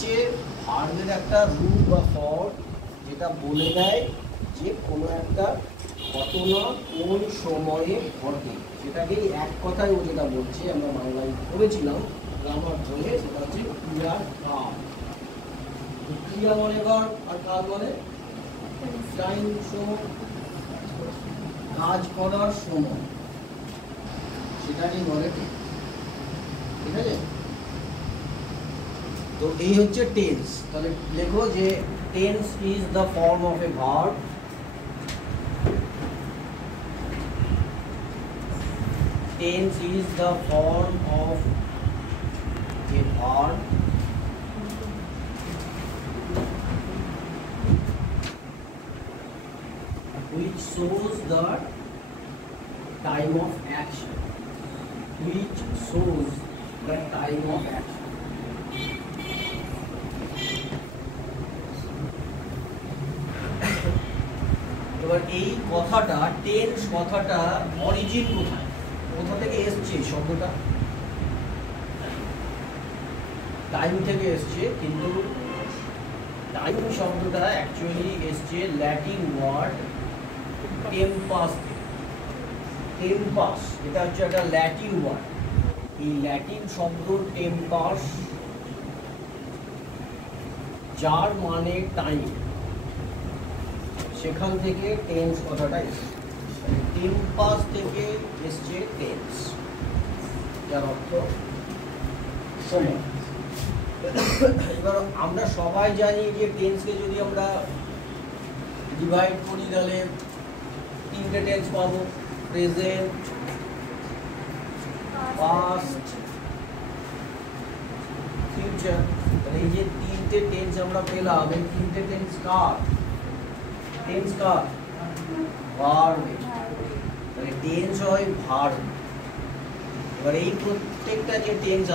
হচ্ছে ভার্বের একটা রূপ বা ফর্ম, যেটা বলে দেয় যে কোনো একটা ঘটনা কোন সময়ে ঘটে, সেটাকেই এক কথায় ও যেটা বলছে, আমরা বাংলায় পড়েছিলাম গ্রামার বইয়ে, সেটা হচ্ছে ক্রিয়ার কাল। ক্রিয়া মানে ভার্ব আর কাল মানে টাইম, সময়, কাজ করার সময়, সেটাকেই বলে টেন্স। ঠিক আছে? তো এই হচ্ছে টেন্স। তাহলে লেখো যে tense is the form of A verb. Tense is the form of a verb which shows the time of action. Which shows the time of action. এবার এই কথাটা, টেন্স কথাটা অরিজিন কোথায়, কোথা থেকে এসছে শব্দটা? টাইম থেকে এসছে, কিন্তু টাইম শব্দটা অ্যাকচুয়ালি এসছে ল্যাটিন ওয়ার্ড টেম্পাস থেকে। টেম্পাস এটা হচ্ছে একটা ল্যাটিন ওয়ার্ড। এই ল্যাটিন শব্দ টেম্পাস, যার মানে টাইম, সেখান থেকে টেন্স কথাটা এসছে। টেম্পাস থেকে এসছে টেন্স, যার অর্থ সময়। এবার আমরা সবাই জানি যে টেন্সকে যদি আমরা ডিভাইড করি তাহলে তিনটে টেন্স পাবো, প্রেজেন্ট, পাস্ট, ফিউচার। তাহলে এই যে তিনটে টেন্স আমরা পেলাম, এই তিনটে টেন্স কার? টেন্স কার? ভার্ব। তাহলে টেন্স হয় ভার্ব। এবার এই প্রত্যেকটা যে টেন্স